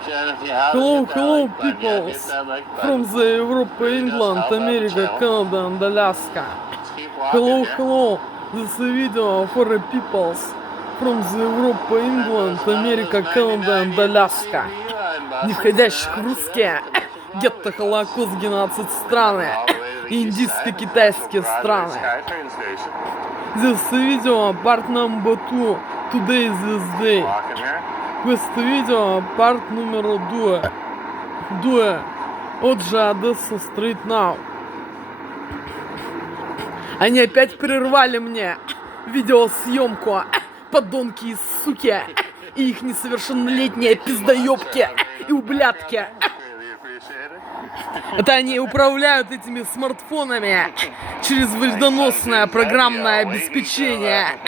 Hello, hello, people from the Europe, England, America, Canada, and Alaska. Hello, hello, this is a video for the peoples from the Europe, England, America, Canada, and Alaska, не входящих в русские, гетто-холокост-геноцид страны, индийско-китайские страны. This video part number 2, today this day. Questo video part numero 2. Oggi adesso straight now. Они опять прервали мне видеосъемку, подонки и суки, и их несовершеннолетние пиздаёбки и ублядки. Это они управляют этими смартфонами через вредоносное программное обеспечение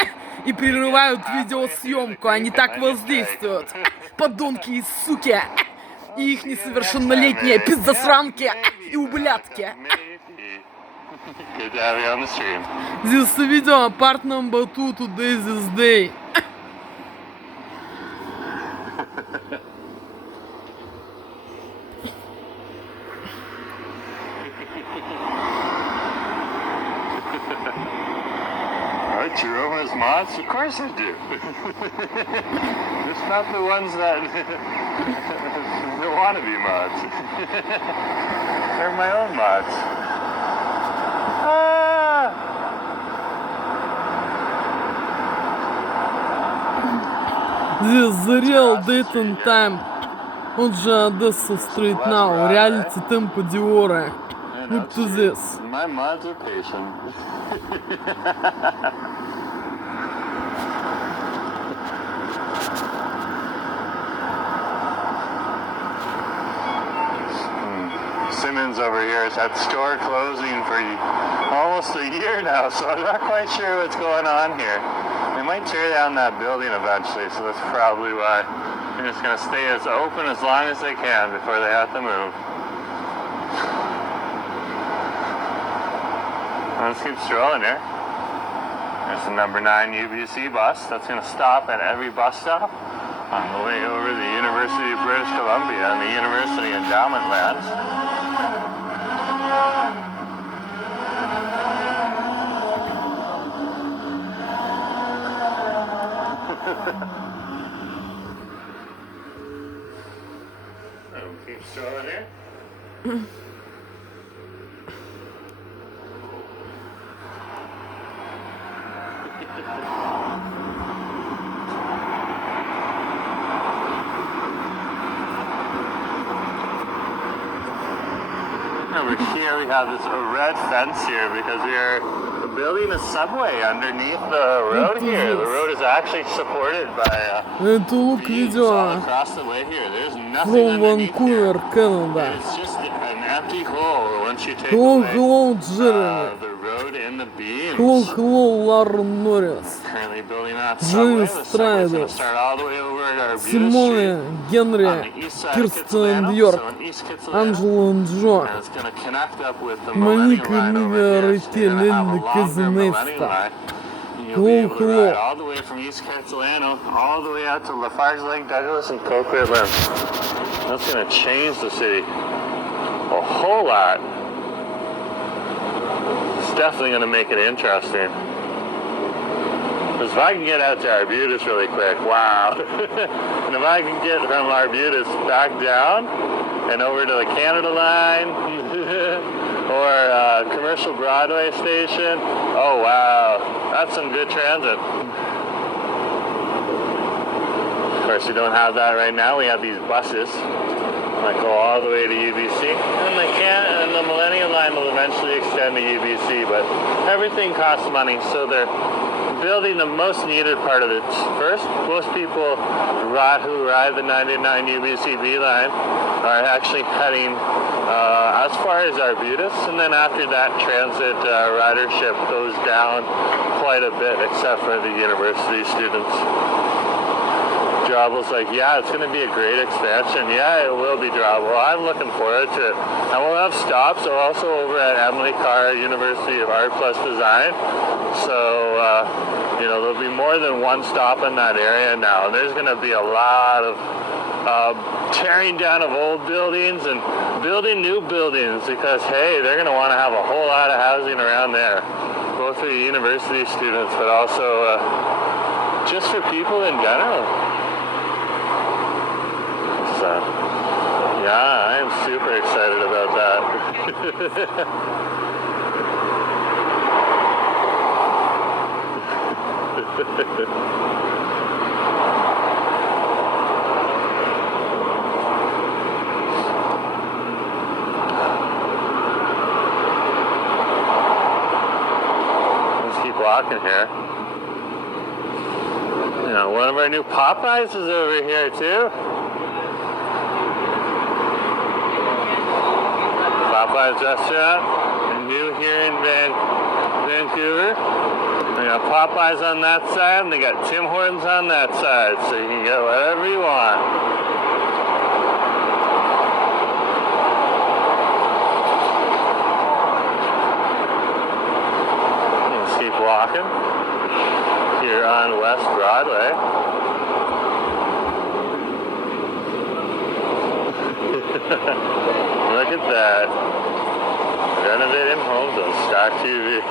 и прерывают видеосъемку. Они так воздействуют. Подонки и суки, и их несовершеннолетние пиздосранки и ублядки. This video part number 2 today this day. Jerome has mods? Of course I do. Just not the ones that want to be mods. They're my own mods. This is the real date and time. Oggi adesso straight now. Reality tempo di ore. Look to this. My mods are patient. Simmons over here has had store closing for almost a year now, so I'm not quite sure what's going on here. They might tear down that building eventually, so that's probably why. They're just going to stay as open as long as they can before they have to move. Let's keep strolling here. There's the number 9 UBC bus that's going to stop at every bus stop on the way over the University of British Columbia and the University Endowment lands. So keep strolling here. Over here we have this red fence here because we are building a subway underneath the road here. The road is actually supported by beams all across the way here. There's nothing underneath Vancouver, Canada. It's just an empty hole once you take away the road and the beams. Hello, Lauren Norris. Currently building that subway. The subway's going to start all the way over at Arbutus Street. Simone, Henry, Kirsten Björk, Angelo and Joe, And it's going to connect up with the Millennium Monica Line over here. Livia So you're going to have a longer Millennium Kazinesta. Line. You'll be able to ride all the way from East Catalano all the way out to Lafarge Lake, Douglas, and Coquitlam. That's going to change the city a whole lot. It's definitely going to make it interesting. Because if I can get out to Arbutus really quick, wow. And if I can get from Arbutus back down and over to the Canada line or Commercial Broadway station, oh wow, that's some good transit. Of course, we don't have that right now. We have these buses that go all the way to UBC. And the Millennium Line will eventually extend to UBC, but everything costs money, so they're building the most needed part of it first. Most people who ride the 99 UBCB line are actually heading as far as Arbutus, and then after that transit ridership goes down quite a bit, except for the university students. Drawable's like, yeah, it's going to be a great expansion. Yeah, it will be Drawable. I'm looking forward to it. And we'll have stops also over at Emily Carr University of Art plus Design. So, you know, there'll be more than one stop in that area now. And there's going to be a lot of tearing down of old buildings and building new buildings because, hey, they're going to want to have a whole lot of housing around there, both for the university students, but also just for people in general. So, yeah, I am super excited about that. Let's keep walking here. You know, one of our new Popeyes is over here too. Popeyes restaurant, new here in Vancouver. They got Popeyes on that side, and they got Tim Hortons on that side, so you can get whatever you want. Let's keep walking here on West Broadway. Look at that. Renovating homes on Star TV.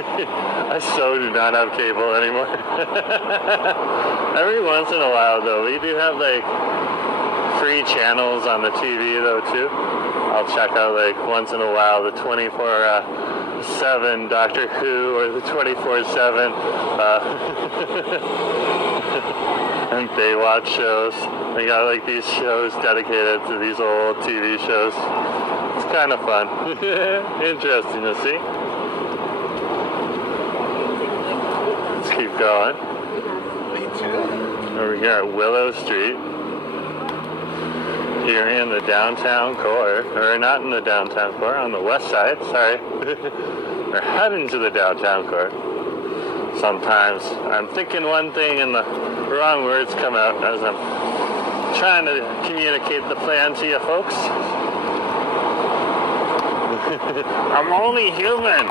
I so do not have cable anymore. Every once in a while, though, we do have like free channels on the TV, though, too. I'll check out like once in a while the 24/7 Doctor Who or the 24/7 and Baywatch shows. They got like these shows dedicated to these old TV shows. It's kind of fun. Interesting to see. Let's keep going. Over here at Willow Street. Here in the downtown core. Or not in the downtown core, on the west side. Sorry. We're heading to the downtown core. Sometimes I'm thinking one thing and the wrong words come out as I'm trying to communicate the plan to you folks. I'm only human.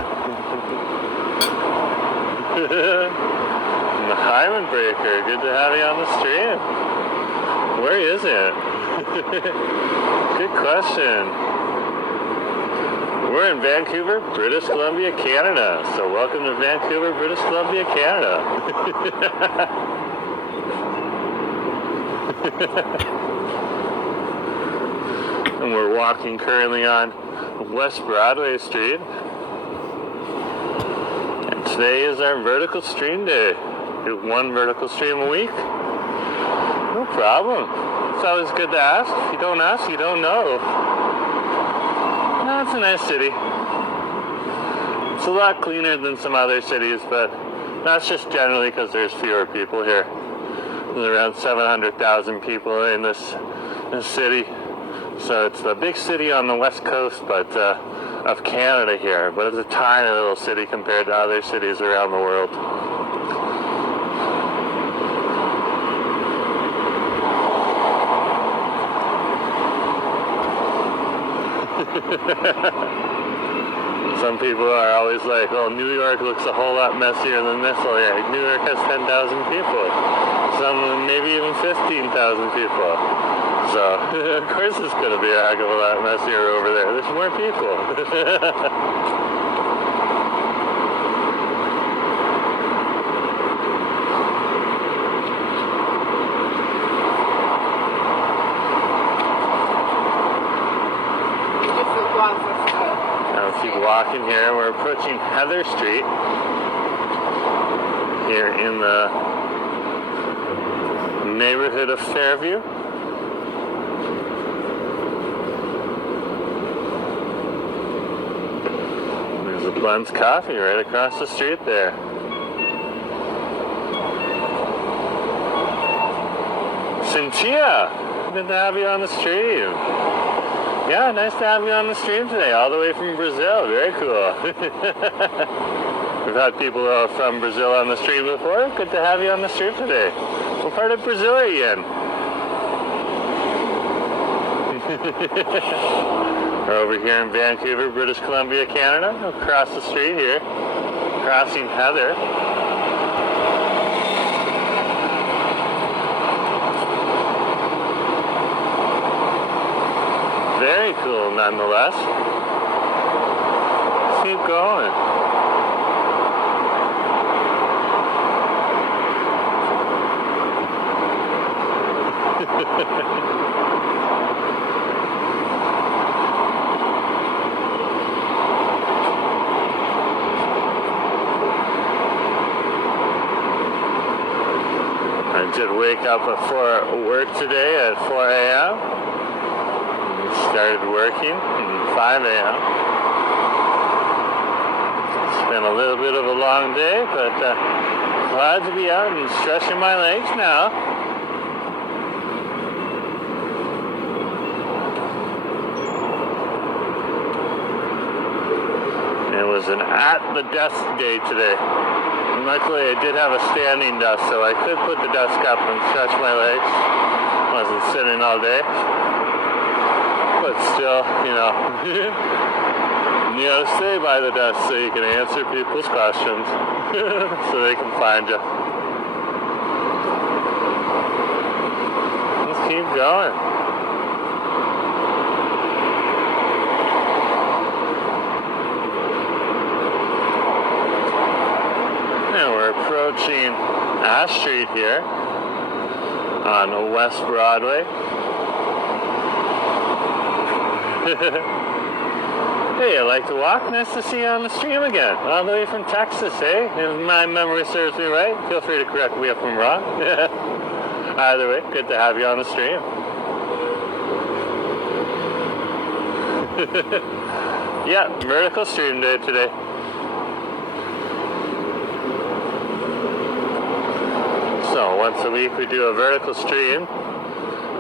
The Highland Breaker, good to have you on the stream. Where is it? Good question. We're in Vancouver, British Columbia, Canada. So welcome to Vancouver, British Columbia, Canada. And we're walking currently on West Broadway Street. And today is our vertical stream day. Do one vertical stream a week. No problem. It's always good to ask. If you don't ask, you don't know. No, it's a nice city. It's a lot cleaner than some other cities, but that's just generally because there's fewer people here. There's around 700,000 people in this city. So it's the big city on the west coast, but of Canada here. But it's a tiny little city compared to other cities around the world. Some people are always like, oh, New York looks a whole lot messier than this. Oh yeah, New York has 10,000 people. Some maybe even 15,000 people. So, of course it's going to be a heck of a lot messier over there. There's more people. Now keep walking here. We're approaching Heather Street here in the neighborhood of Fairview. There's a Blends Coffee right across the street there. Cynthia, good to have you on the stream. Yeah, nice to have you on the stream today, all the way from Brazil. Very cool. We've had people from Brazil on the stream before. Good to have you on the stream today. What part of Brazil are you in? We're over here in Vancouver, British Columbia, Canada. Across the street here, crossing Heather. Very cool nonetheless. Keep going. I did wake up for work today at 4 a.m. Started working at 5 a.m. It's been a little bit of a long day, but glad to be out and stretching my legs now. It was an at-the-desk day today. And luckily I did have a standing desk, so I could put the desk up and stretch my legs. Wasn't sitting all day. But still, you know, you gotta stay by the desk so you can answer people's questions so they can find you. Let's keep going. And we're approaching Ash Street here on West Broadway. Hey, I like to walk. Nice to see you on the stream again. All the way from Texas, eh? If my memory serves me right, feel free to correct me if I'm wrong. Either way, good to have you on the stream. Yeah, vertical stream day today. So once a week we do a vertical stream.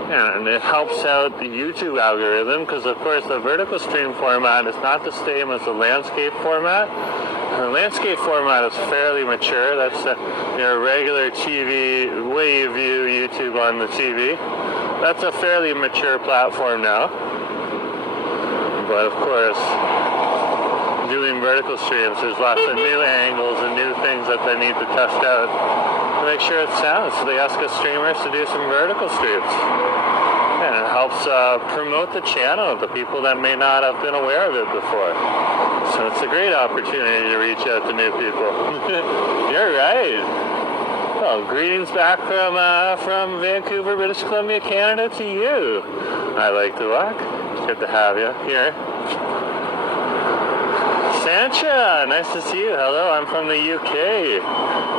And it helps out the YouTube algorithm because, of course, the vertical stream format is not the same as the landscape format. The landscape format is fairly mature. That's your regular TV, way you view YouTube on the TV. That's a fairly mature platform now. But, of course, doing vertical streams, there's lots of new angles and new things that they need to test out to make sure it sounds. So they ask us streamers to do some vertical streams. And it helps promote the channel to people that may not have been aware of it before. So it's a great opportunity to reach out to new people. You're right. Well, greetings back from Vancouver, British Columbia, Canada to you. I like to walk. It's good to have you here. Sancha, nice to see you. Hello, I'm from the UK.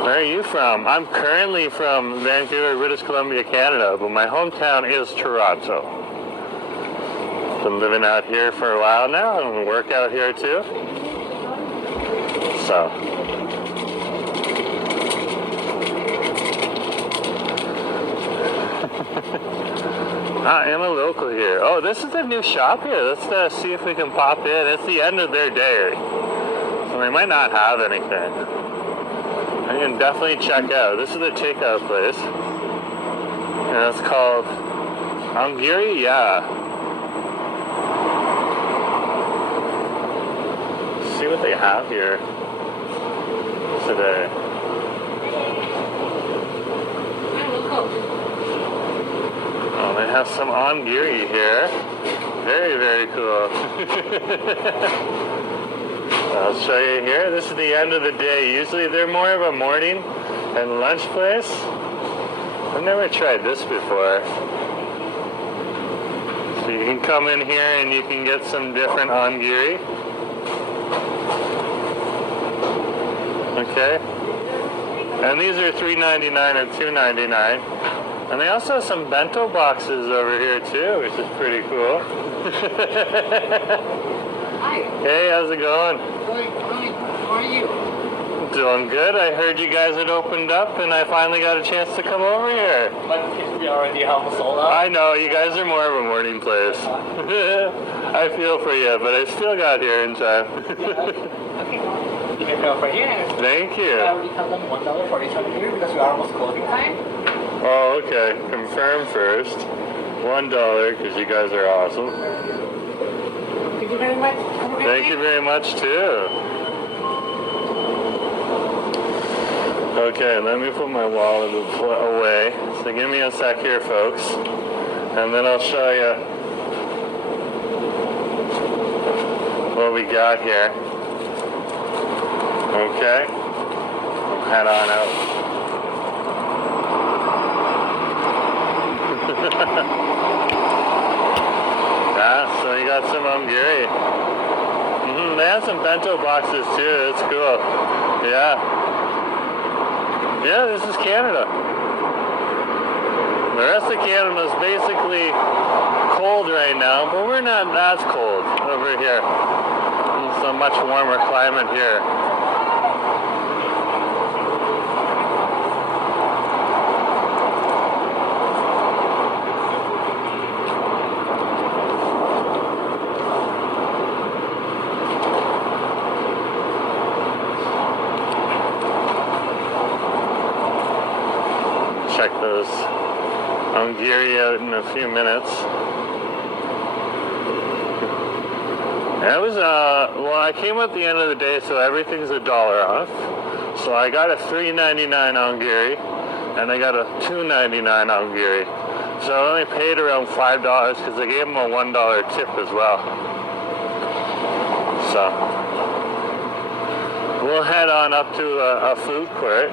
Where are you from? I'm currently from Vancouver, British Columbia, Canada, but my hometown is Toronto. Been living out here for a while now and work out here too. So. I am a local here. Oh, this is a new shop here. Let's see if we can pop in. It's the end of their day. So they might not have anything. I can definitely check out. This is a takeout place. And it's called Angiri, yeah. Let's see what they have here today. Oh, they have some ongiri here. Very, very cool. I'll show you here. This is the end of the day. Usually they're more of a morning and lunch place. I've never tried this before. So you can come in here and you can get some different ongiri. Okay. And these are $3.99 and $2.99. And they also have some bento boxes over here too, which is pretty cool. Hi. Hey, how's it going? Good, fine. How are you? Doing good. I heard you guys had opened up and I finally got a chance to come over here. But we already have sold out. I know, you guys are more of a morning place. I feel for you, but I still got here in time. Okay. You can come over here. Thank you. We have them $1 for each one here because we are almost closing time. Oh, okay. Confirm first. $1 because you guys are awesome. Thank you very much. Thank you very much too. Okay, let me put my wallet away. So give me a sec here, folks, and then I'll show you what we got here. Okay, head on out. Yeah, so you got some Hungary. They have some bento boxes too. It's cool. Yeah. Yeah, this is Canada. The rest of Canada is basically cold right now, but we're not as cold over here. It's a much warmer climate here. Check those Hungary out in a few minutes. It was well, I came at the end of the day, so everything's $1 off. So I got a $3.99 Hungary, and I got a $2.99 Hungary. So I only paid around $5 because I gave them a $1 tip as well. So we'll head on up to a food court.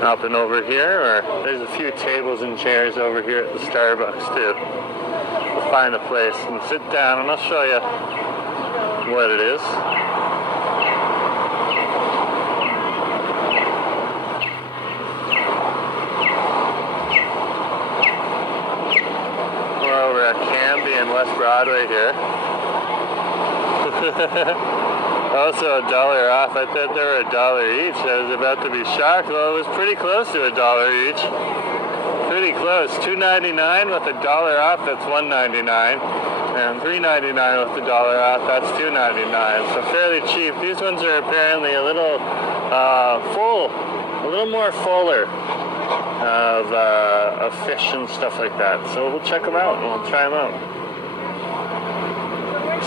Up and over here, or there's a few tables and chairs over here at the Starbucks too. We'll find a place and sit down and I'll show you what it is. We're over at Canby and West Broadway here. Also $1 off. I thought they were $1 each. I was about to be shocked. Well, it was pretty close to $1 each. Pretty close. $2.99 with $1 off, that's $1.99. And $3.99 with $1 off, that's $2.99. So fairly cheap. These ones are apparently a little full, a little more fuller of fish and stuff like that. So we'll check them out and we'll try them out.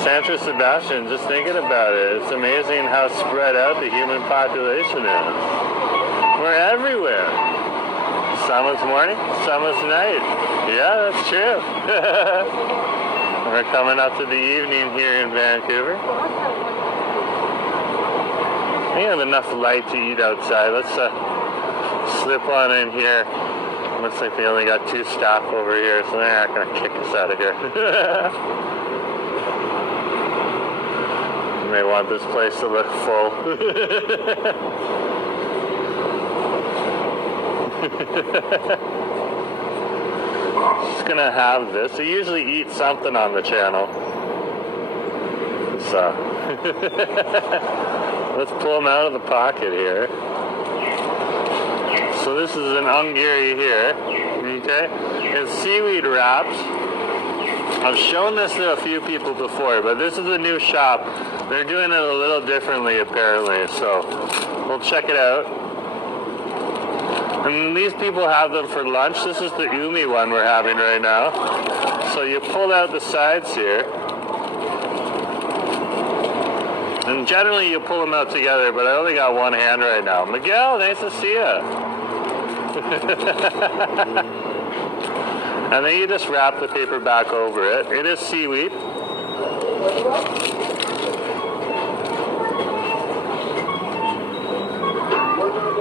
San Sebastian, just thinking about it, it's amazing how spread out the human population is. We're everywhere. Some is morning, some is night. Yeah, that's true. We're coming up to the evening here in Vancouver. We have enough light to eat outside. Let's slip on in here. Looks like they only got 2 staff over here, so they're not going to kick us out of here. They want this place to look full. Just gonna have this. I usually eat something on the channel. So let's pull them out of the pocket here. So this is an Hungary here. Okay? It's seaweed wraps. I've shown this to a few people before, but this is a new shop. They're doing it a little differently, apparently, so we'll check it out. And these people have them for lunch. This is the umi one we're having right now. So you pull out the sides here. And generally you pull them out together, but I only got one hand right now. Miguel, nice to see you. And then you just wrap the paper back over it. It is seaweed.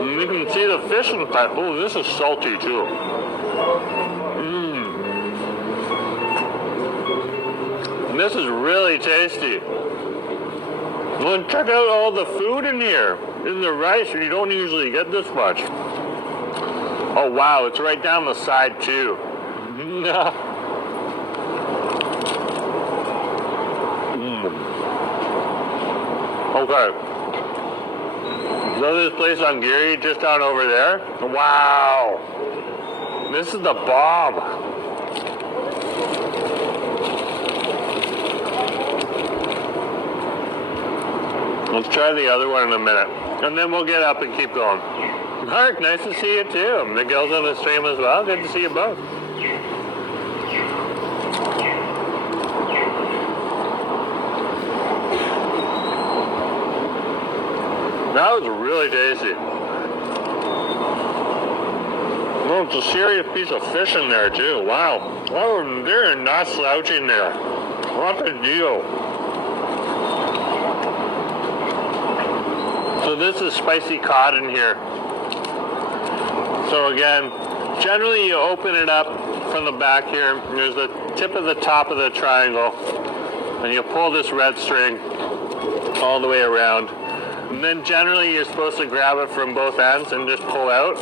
And you can see the fish inside. Oh, this is salty too. This is really tasty. Well, check out all the food in here. In the rice, you don't usually get this much. Oh wow, it's right down the side too. Okay. So this place on Hungary just down over there. Wow. This is the bomb. Let's try the other one in a minute. And then we'll get up and keep going. Mark, nice to see you too. Miguel's on the stream as well. Good to see you both. That was really tasty. Oh, it's a serious piece of fish in there too. Wow. Oh, they're not slouching there. What a deal. So this is spicy cod in here. So again, generally you open it up from the back here. There's the tip of the top of the triangle. And you pull this red string all the way around. And then generally you're supposed to grab it from both ends and just pull out.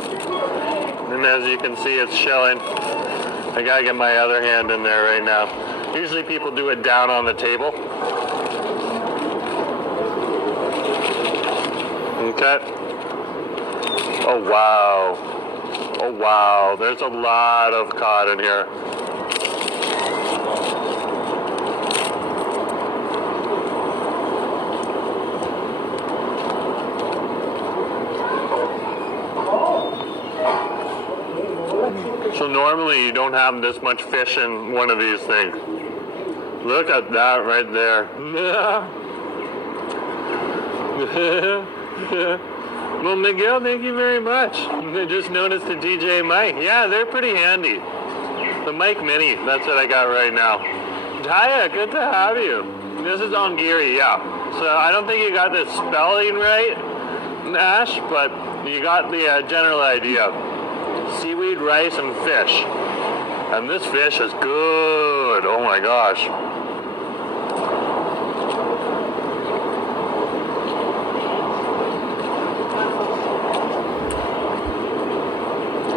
And as you can see, it's showing. I gotta get my other hand in there right now. Usually people do it down on the table. Okay. Oh wow. Oh wow, there's a lot of cod in here. So normally you don't have this much fish in one of these things. Look at that right there. Well, Miguel, thank you very much. I just noticed the DJ mic. Yeah, they're pretty handy. The mic mini, that's what I got right now. Hiya, good to have you. This is Ongiri, yeah. So I don't think you got the spelling right, Ash, but you got the general idea. Seaweed, rice, and fish. And this fish is good. Oh my gosh.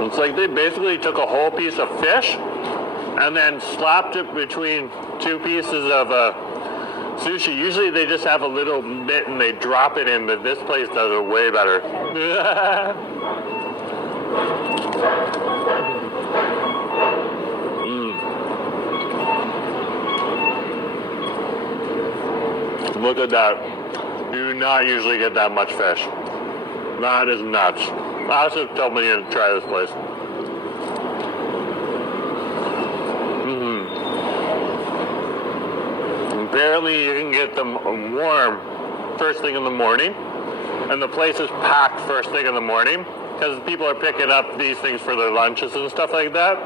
It's like they basically took a whole piece of fish and then slapped it between two pieces of sushi. Usually they just have a little bit and they drop it in, but this place does it way better. Look at that. You do not usually get that much fish. That is nuts. Asa told me to try this place. Apparently you can get them warm first thing in the morning, and the place is packed first thing in the morning because people are picking up these things for their lunches and stuff like that.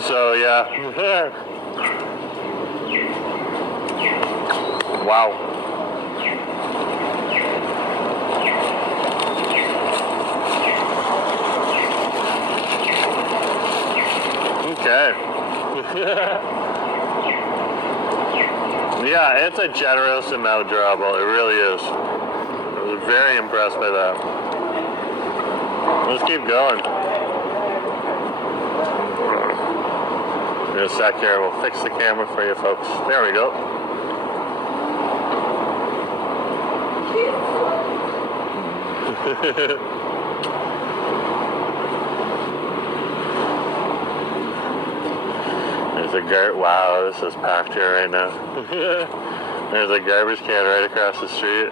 So yeah. Wow. Okay. Yeah, it's a generous amount droppable. It really is. I was very impressed by that. Let's keep going. In a sec here, we'll fix the camera for you folks. There we go. Wow, this is packed here right now. There's a garbage can right across the street.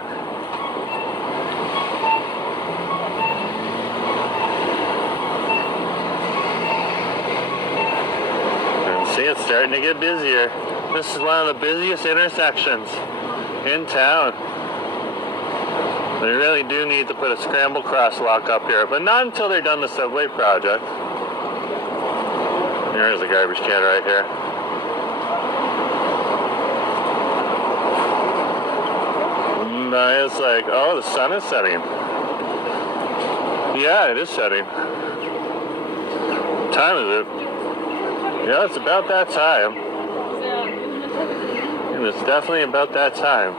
And see, it's starting to get busier. This is one of the busiest intersections in town. They really do need to put a scramble crosswalk up here, but not until they're done the subway project. There's a garbage can right here. It's like, oh, the sun is setting. Yeah, it is setting. What time is it? Yeah, it's about that time. And it's definitely about that time.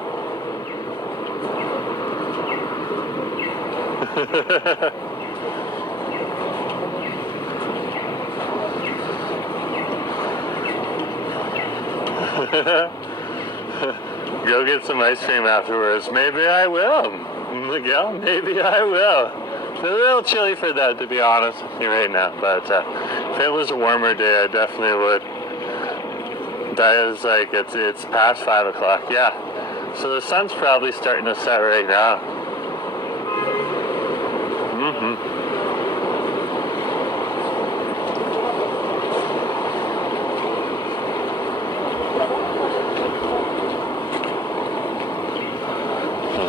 Go get some ice cream afterwards. Maybe I will. Miguel, maybe I will. It's a little chilly for that, to be honest with you right now. But if it was a warmer day, I definitely would. That is like, it's past 5 o'clock. Yeah. So the sun's probably starting to set right now.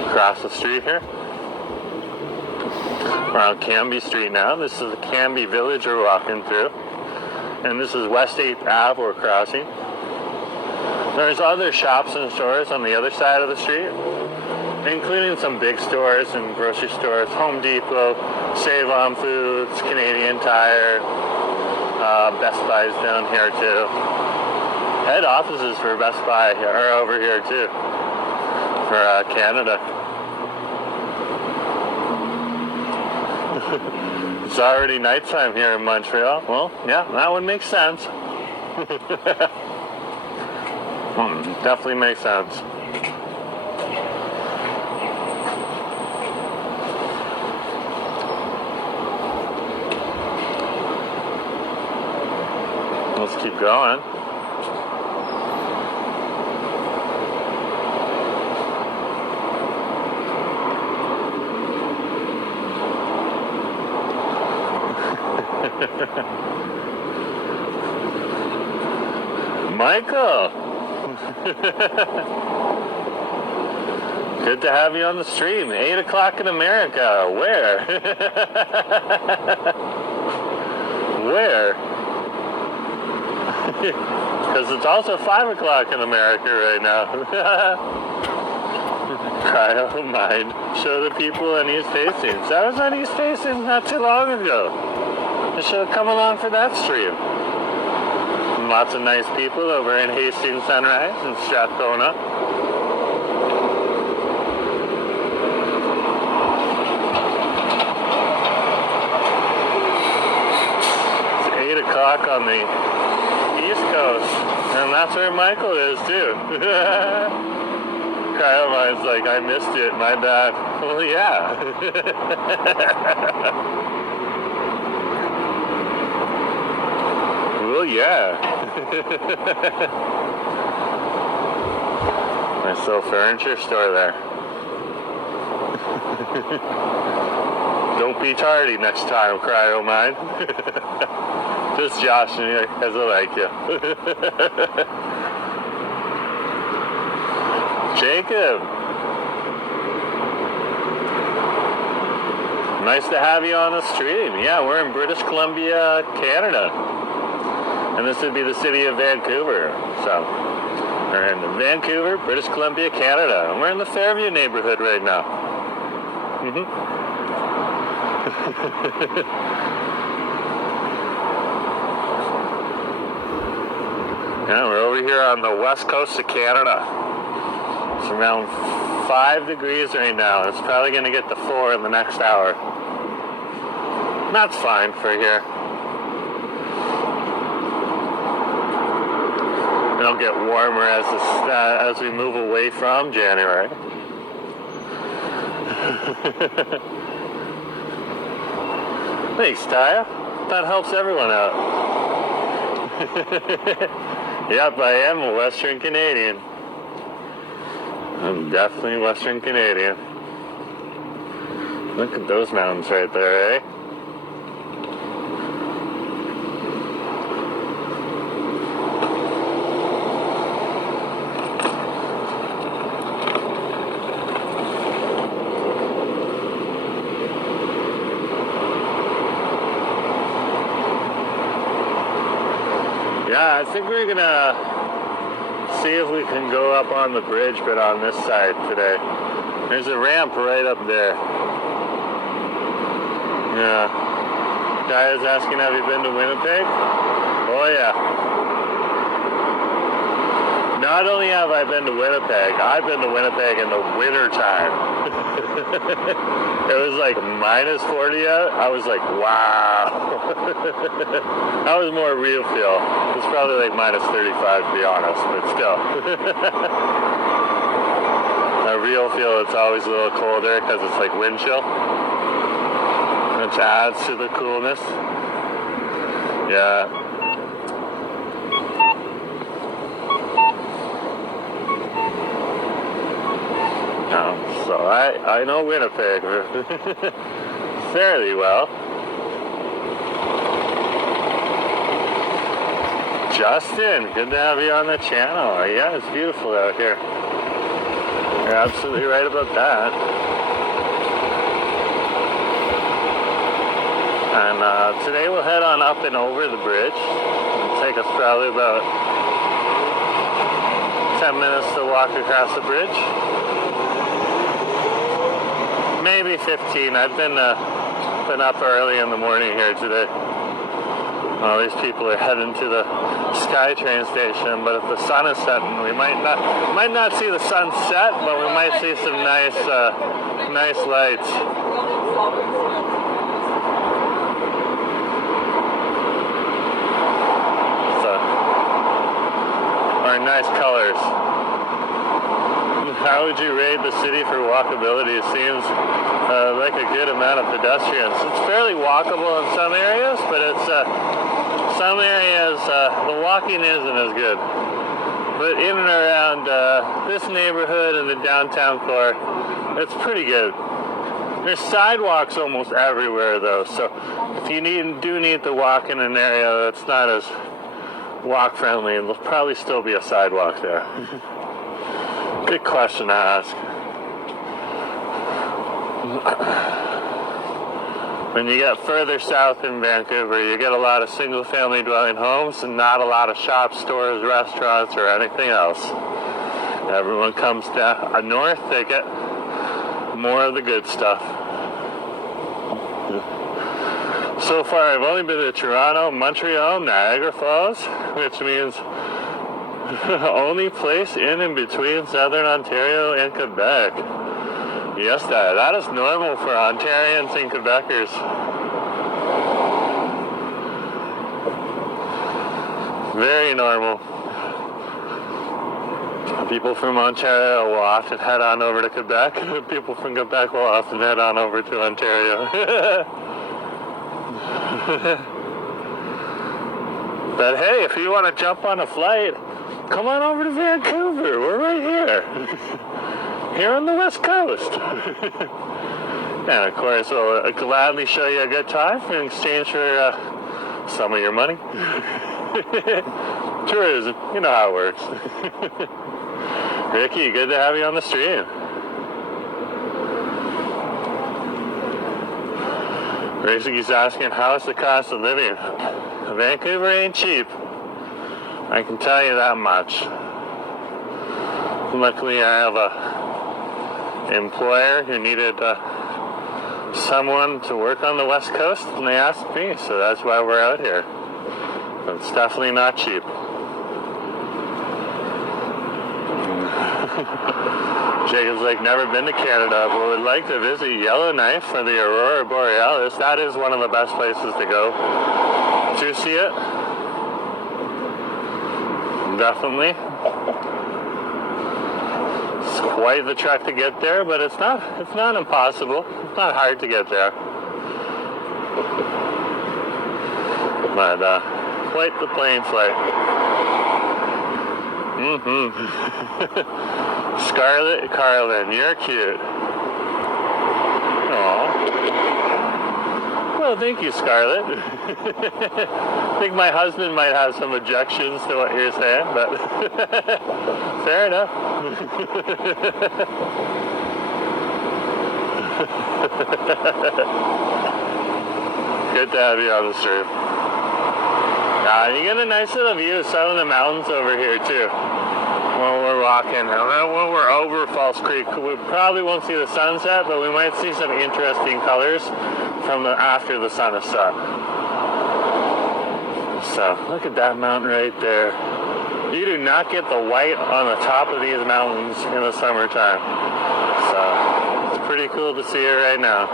Across the street here. We're on Canby Street now. This is the Canby Village we're walking through. And this is West 8th Ave we're crossing. There's other shops and stores on the other side of the street, including some big stores and grocery stores, Home Depot, Save On Foods, Canadian Tire, Best Buy's down here too. Head offices for Best Buy are over here too, for Canada. It's already nighttime here in Montreal. Well, yeah, that would make sense. Definitely makes sense. Let's keep going. Michael! Good to have you on the stream. 8 o'clock in America. Where? Where? Because it's also 5 o'clock in America right now. Cryo Mind. Show the people on East Hastings. I was on East Hastings not too long ago. I should have come along for that stream. And lots of nice people over in Hastings Sunrise and Strathcona. It's 8 o'clock on the East Coast, and that's where Michael is too. Kyle Mind's like, I missed it, my bad. Well, yeah. Well, yeah. Nice little furniture store there. Don't be tardy next time, Cryo Mind. Just joshing you because I like you. Jacob. Nice to have you on the stream. Yeah, we're in British Columbia, Canada. And this would be the city of Vancouver. So, we're in Vancouver, British Columbia, Canada. And we're in the Fairview neighborhood right now. Yeah, we're over here on the west coast of Canada. It's around 5 degrees right now. It's probably going to get to 4 in the next hour. That's fine for here. It'll get warmer as we move away from January. Thanks, Taya. That helps everyone out. Yep, I am a Western Canadian. I'm definitely Western Canadian. Look at those mountains right there, eh? Yeah, I think we're gonna see if we can go up on the bridge, but on this side today. There's a ramp right up there. Yeah. Guy is asking, have you been to Winnipeg? Oh yeah. Not only have I been to Winnipeg, I've been to Winnipeg in the winter time. It was like minus 40 out. I was like, wow. That was more real feel. It was probably like minus 35 to be honest, but still. A real feel, it's always a little colder because it's like wind chill, which adds to the coolness. Yeah. So I know Winnipeg fairly well. Justin, good to have you on the channel. Yeah, it's beautiful out here. You're absolutely right about that. And today we'll head on up and over the bridge. It'll take us probably about 10 minutes to walk across the bridge. Maybe 15. I've been up early in the morning here today. All these people are heading to the SkyTrain station, but if the sun is setting, we might not see the sun set, but we might see some nice lights. Or nice colors. How would you rate the city for walkability? It seems like a good amount of pedestrians. It's fairly walkable in some areas, but it's some areas the walking isn't as good. But in and around this neighborhood and the downtown core, it's pretty good. There's sidewalks almost everywhere though, so if you do need to walk in an area that's not as walk friendly, there'll probably still be a sidewalk there. Good question to ask. When you get further south in Vancouver, you get a lot of single-family dwelling homes and not a lot of shops, stores, restaurants, or anything else. Everyone comes down north, they get more of the good stuff. So far, I've only been to Toronto, Montreal, Niagara Falls, which means only place in and between Southern Ontario and Quebec. Yes, that is normal for Ontarians and Quebecers. Very normal. People from Ontario will often head on over to Quebec. People from Quebec will often head on over to Ontario. But hey, if you want to jump on a flight, come on over to Vancouver. We're right here. Here on the West Coast. And of course, we'll gladly show you a good time in exchange for some of your money. Tourism, you know how it works. Ricky, good to have you on the stream. Basically, he's asking, how's the cost of living? Vancouver ain't cheap. I can tell you that much. Luckily, I have a employer who needed someone to work on the West Coast, and they asked me, so that's why we're out here. But it's definitely not cheap. Jacob's like, never been to Canada, but would like to visit Yellowknife for the Aurora Borealis. That is one of the best places to go to see it. Definitely. It's quite the trek to get there, but it's not impossible. It's not hard to get there. But quite the plane flight. Scarlett Carlin, you're cute. Aww. Well, thank you, Scarlett. I think my husband might have some objections to what you're saying, but fair enough. Good to have you on the stream. You get a nice little view of some of the mountains over here too when we're walking. And then when we're over False Creek, we probably won't see the sunset, but we might see some interesting colors from after the sun is set. So look at that mountain right there. You do not get the white on the top of these mountains in the summertime. So it's pretty cool to see it right now.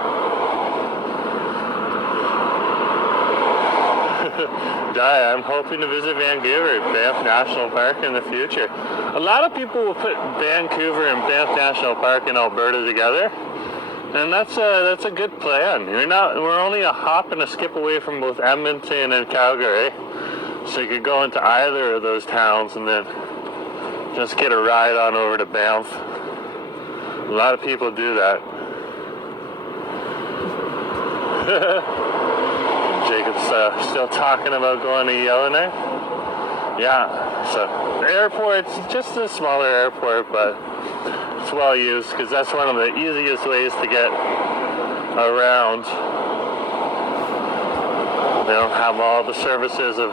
I'm hoping to visit Vancouver, Banff National Park in the future. A lot of people will put Vancouver and Banff National Park in Alberta together, and that's a good plan. We're only a hop and a skip away from both Edmonton and Calgary, so you could go into either of those towns and then just get a ride on over to Banff. A lot of people do that. Jacob's still talking about going to Yellowknife. Yeah, so the airport's just a smaller airport, but it's well used because that's one of the easiest ways to get around They don't have all the services of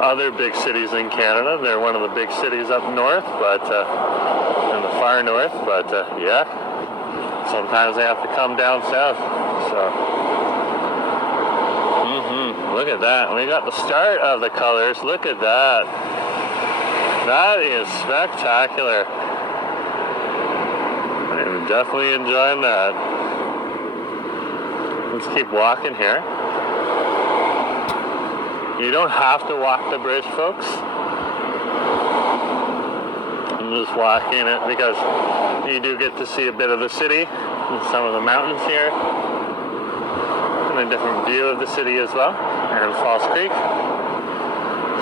other big cities in Canada. They're one of the big cities up north, but in the far north. But yeah, sometimes they have to come down south. So, look at that. We got the start of the colors. Look at that. That is spectacular. I'm definitely enjoying that. Let's keep walking here. You don't have to walk the bridge, folks. I'm just walking it because you do get to see a bit of the city and some of the mountains here. And a different view of the city as well. And Falls Creek.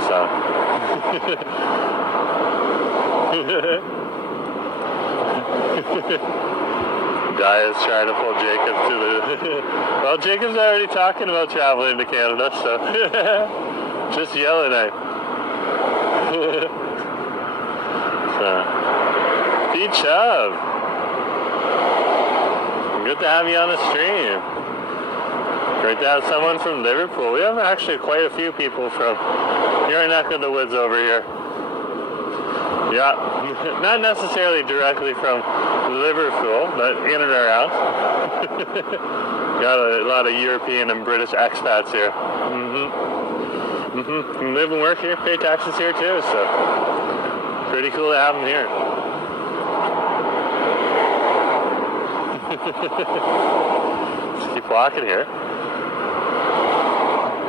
So. Guy is trying to pull Jacob to the... Well, Jacob's already talking about traveling to Canada, so... Just yelling at him. So... P-Chub! Good to have you on the stream. Great to have someone from Liverpool. We have actually quite a few people from your neck of the woods over here. Yeah, not necessarily directly from Liverpool, but in and around. Got a lot of European and British expats here. You live and work here, pay taxes here too, so pretty cool to have them here. Let's keep walking here.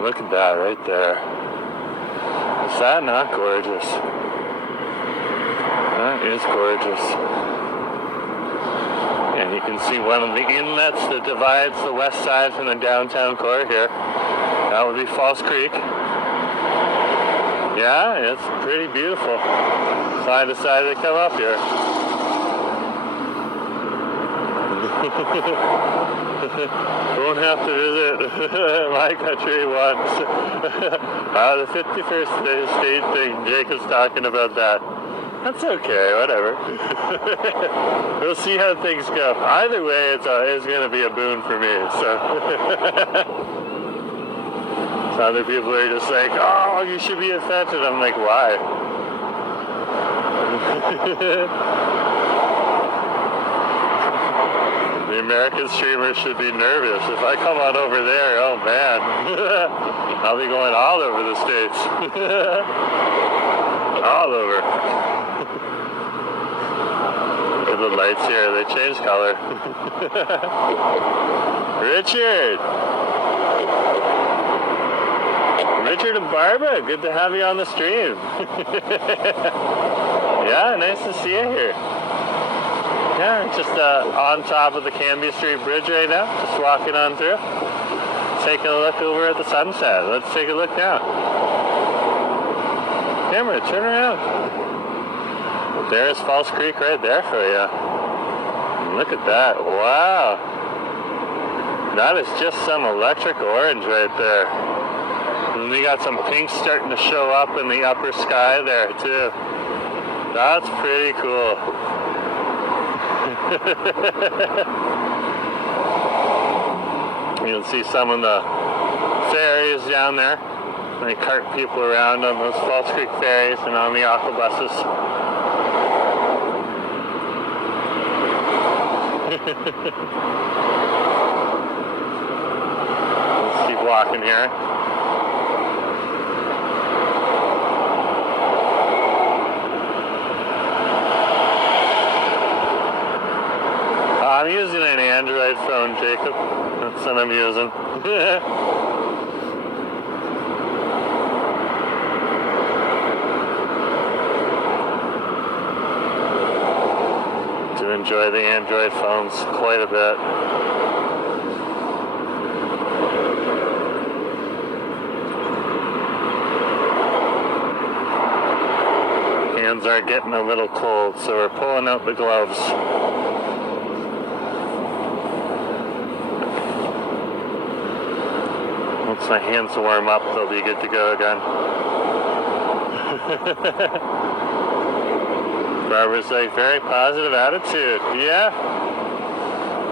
Look at that right there. Is that not gorgeous? That is gorgeous. And you can see one of the inlets that divides the west side from the downtown core here. That would be Falls Creek. Yeah, it's pretty beautiful. So I decided to come up here. Won't have to visit my country once. The 51st state thing, Jacob's talking about that. That's okay, whatever. We'll see how things go. Either way, it's going to be a boon for me, so. So other people are just like, oh, you should be offended. I'm like, why? The American streamers should be nervous. If I come on over there, oh man, I'll be going all over the States. All over. Look at the lights here, they change color. Richard and Barbara, good to have you on the stream. Yeah, nice to see you here. Yeah, just on top of the Cambie Street Bridge right now, just walking on through. Taking a look over at the sunset. Let's take a look now. Camera, turn around. There's Falls Creek right there for you. Look at that, wow. That is just some electric orange right there. And we got some pink starting to show up in the upper sky there too. That's pretty cool. You can see some of the ferries down there. They cart people around on those Falls Creek ferries and on the aqua buses. Let's keep walking here. I'm using an Android phone, Jacob. That's what I'm using. Do enjoy the Android phones quite a bit. Hands are getting a little cold, so we're pulling out the gloves. Once my hands warm up, they'll be good to go again. Barbara's like, very positive attitude. Yeah.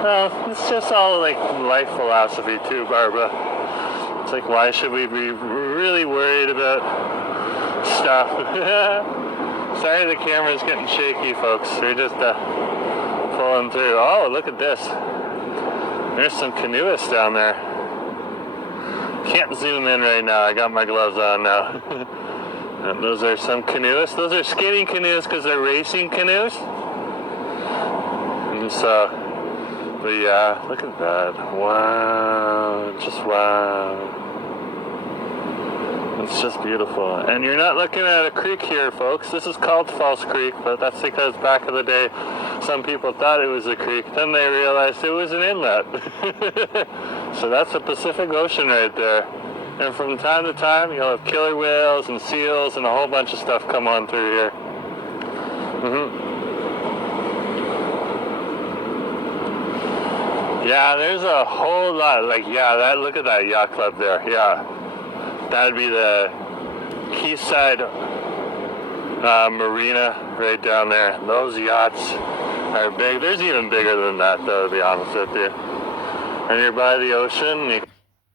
Well, it's just all like life philosophy too, Barbara. It's like, why should we be really worried about stuff? Sorry the camera's getting shaky, folks. We're just pulling through. Oh, look at this. There's some canoeists down there. Can't zoom in right now. I got my gloves on now. And those are some canoeists. Those are skinny canoes because they're racing canoes. And so, but yeah, look at that. Wow. Just wow. It's just beautiful. And you're not looking at a creek here, folks. This is called False Creek, but that's because back in the day, some people thought it was a creek. Then they realized it was an inlet. So that's the Pacific Ocean right there. And from time to time, you'll have killer whales and seals and a whole bunch of stuff come on through here. Yeah, there's a whole lot. Like, yeah, look at that yacht club there. Yeah. That'd be the Quayside Marina right down there. Those yachts are big. There's even bigger than that, though, to be honest with you. And you're by the ocean.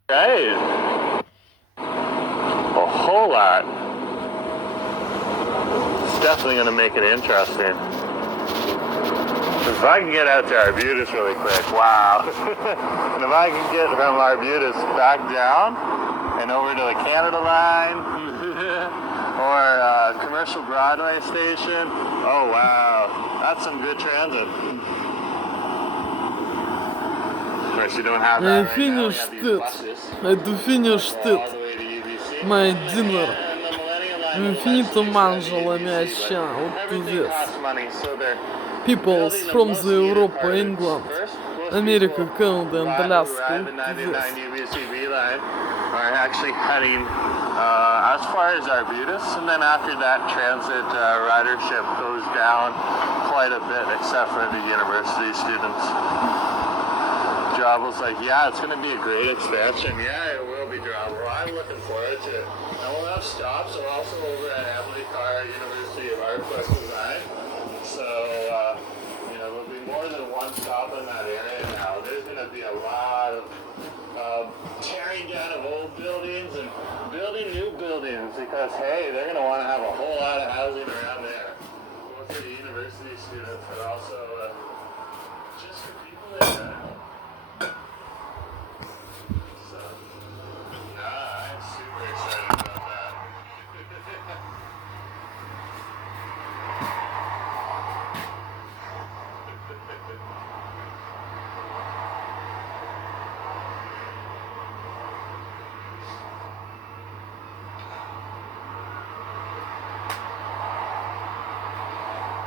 Right. A whole lot. It's definitely going to make it interesting. If I can get out to Arbutus really quick, wow. And if I can get from Arbutus back down and over to the Canada line or Commercial Broadway station, oh wow, that's some good transit. Of course, you don't have that right now. We have these buses. Это финиш All стыд. the way to UBC. My dinner. And the Millennium Line Infinito will mangialo eventually extend to mia UBC, but what to everything this. costs money, so they're Peoples building from most the needed Europe, parts England, first. Most America, people Canada, and who Alaska. arrive in To 99 this. UBCB line are actually heading as far as Arbutus, and then after that, transit ridership goes down quite a bit, except for the university students. Jobel's like, yeah, it's going to be a great expansion. Yeah, it will be, Jobel. I'm looking forward to it. And we'll have stops. We're also over at Emily Carr University of Artist Design. So, there'll be more than one stop in that area now. There's going to be a lot of tearing down of old buildings and building new buildings because, hey, they're going to want to have a whole lot of housing around there. Both for the university students, but also just for people that I'm super excited about that.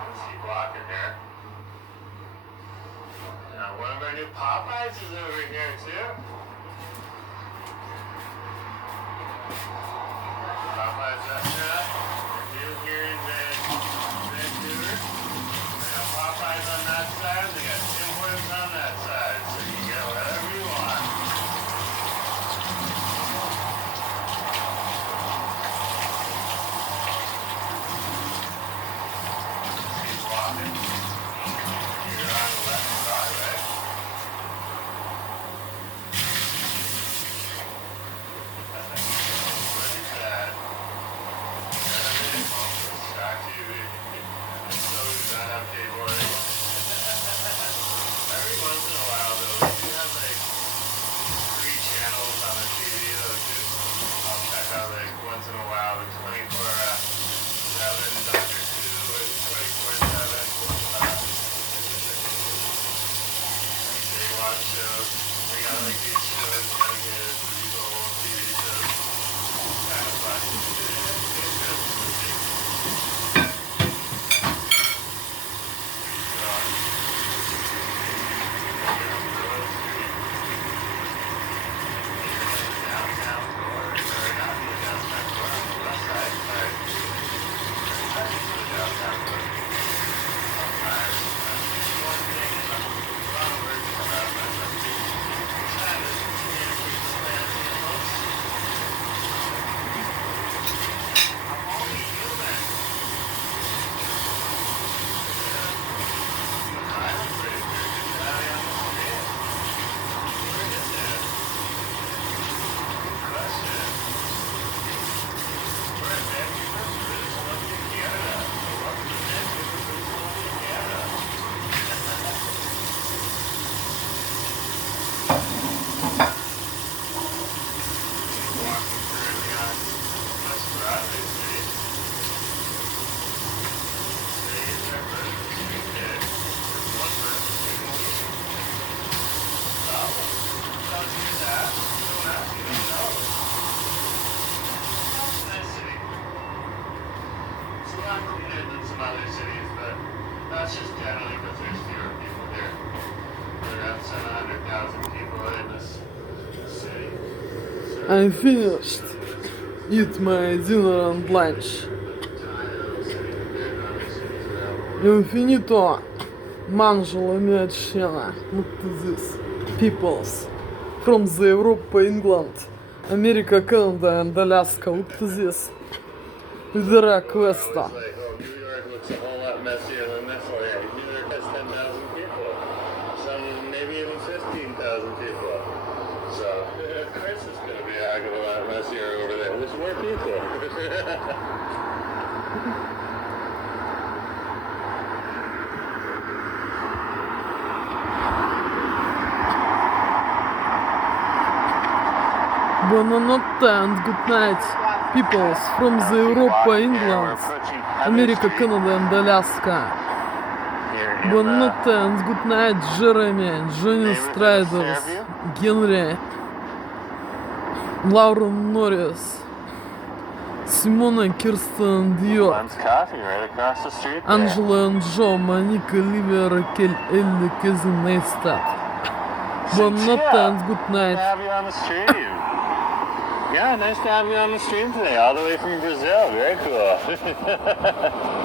Let's keep walking here. Now, one of our new Popeyes is over here, too. Popeyes restaurant, new here in Vancouver. They got Popeyes on that side, they got Tim Hortons on that side, so you can get whatever you want. Keep walking. You're on the left side, right? Every once in a while, though, we do have like 3 channels on the TV, though, too. I'll check out like once in a while the 24/7 Doctor Who or 24/7 they watch shows. We got like these shows dedicated to these old TV shows. Kind of fun. It's good. in some other cities, but that's just generally because there's fewer people here. There are 700,000 people in this city. So I finished eat my dinner and lunch. Io finito mangio la mia cena. Look at this. Peoples from the Europe, England, America, Canada and Alaska. Look at this. Vedrà questa. it's like, oh, New York looks a whole lot messier than this one. Yeah, New York has 10,000 people. Some maybe even 15,000 people. So, of course it's going to be a heck of a lot messier over there. There's more people. Buonanotte and good night, peoples from the Europe, England, America, Canada and Alaska. Buonanotte and good night, Jeremy, Johnny Striders, Henry, Laura Norris, Simona, Kirsten Dior, Glenn's Coffee right across the street there. Angela and Joe, Monica, Livia, Raquel, Ellie, Kazin, Neistat. Buonanotte and good Nice to night. have you on the stream. Yeah, nice to have you on the stream today, all the way from Brazil. Very cool.